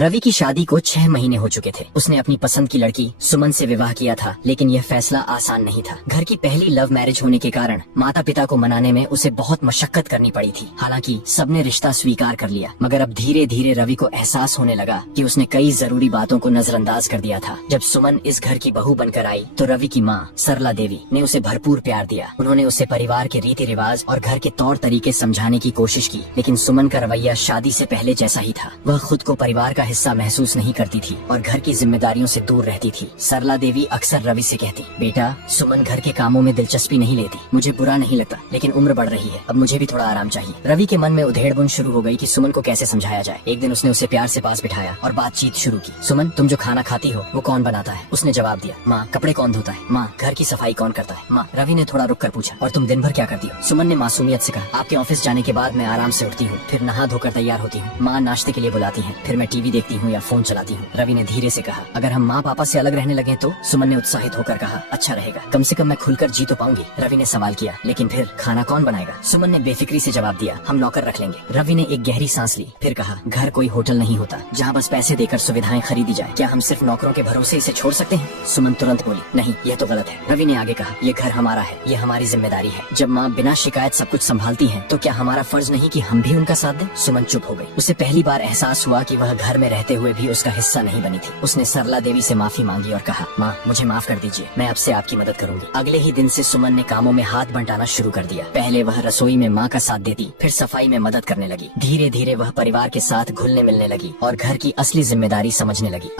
रवि की शादी को 6 महीने हो चुके थे। उसने अपनी पसंद की लड़की सुमन से विवाह किया था, लेकिन यह फैसला आसान नहीं था। घर की पहली लव मैरिज होने के कारण माता पिता को मनाने में उसे बहुत मशक्कत करनी पड़ी थी। हालांकि सबने रिश्ता स्वीकार कर लिया, मगर अब धीरे धीरे रवि को एहसास होने लगा कि उसने कई जरूरी बातों को नजरअंदाज कर दिया था। जब सुमन इस घर की बहू बनकर आई तो रवि की माँ सरला देवी ने उसे भरपूर प्यार दिया। उन्होंने उसे परिवार के रीति रिवाज और घर के तौर तरीके समझाने की कोशिश की, लेकिन सुमन का रवैया शादी से पहले जैसा ही था। वह खुद को परिवार का हिस्सा महसूस नहीं करती थी और घर की जिम्मेदारियों से दूर रहती थी। सरला देवी अक्सर रवि से कहती, बेटा सुमन घर के कामों में दिलचस्पी नहीं लेती। मुझे बुरा नहीं लगता, लेकिन उम्र बढ़ रही है, अब मुझे भी थोड़ा आराम चाहिए। रवि के मन में उधेड़बुन शुरू हो गई कि सुमन को कैसे समझाया जाए। एक दिन उसने उसे प्यार से पास बिठाया और बातचीत शुरू की। सुमन, तुम जो खाना खाती हो वो कौन बनाता है? उसने जवाब दिया, माँ। कपड़े कौन धोता है? माँ। घर की सफाई कौन करता है? माँ। रवि ने थोड़ा रुक कर पूछा, और तुम दिन भर क्या करती हो? सुमन ने मासूमियत से कहा, आपके ऑफिस जाने के बाद मैं आराम से उठती हूँ, फिर नहा धोकर तैयार होती हूँ। माँ नाश्ते के लिए बुलाती है, फिर मैं टीवी देखती हूँ या फोन चलाती हूँ। रवि ने धीरे से कहा, अगर हम माँ पापा से अलग रहने लगे तो? सुमन ने उत्साहित होकर कहा, अच्छा रहेगा, कम से कम मैं खुलकर जी तो पाऊंगी। रवि ने सवाल किया, लेकिन फिर खाना कौन बनाएगा? सुमन ने बेफिक्री से जवाब दिया, हम नौकर रख लेंगे। रवि ने एक गहरी सांस ली, फिर कहा, घर कोई होटल नहीं होता जहाँ बस पैसे देकर सुविधाएं खरीदी जाए। क्या हम सिर्फ नौकरों के भरोसे इसे छोड़ सकते हैं? सुमन तुरंत बोली, नहीं, यह तो गलत है। रवि ने आगे कहा, ये घर हमारा है, ये हमारी जिम्मेदारी है। जब माँ बिना शिकायत सब कुछ संभालती है तो क्या हमारा फर्ज नहीं कि हम भी उनका साथ दें? सुमन चुप हो गई। उसे पहली बार एहसास हुआ कि वह घर में रहते हुए भी उसका हिस्सा नहीं बनी थी। उसने सरला देवी से माफी मांगी और कहा, माँ मुझे माफ कर दीजिए, मैं अब से आपकी मदद करूंगी। अगले ही दिन से सुमन ने कामों में हाथ बंटाना शुरू कर दिया। पहले वह रसोई में माँ का साथ देती, फिर सफाई में मदद करने लगी। धीरे धीरे वह परिवार के साथ घुलने मिलने लगी और घर की असली जिम्मेदारी समझने लगी।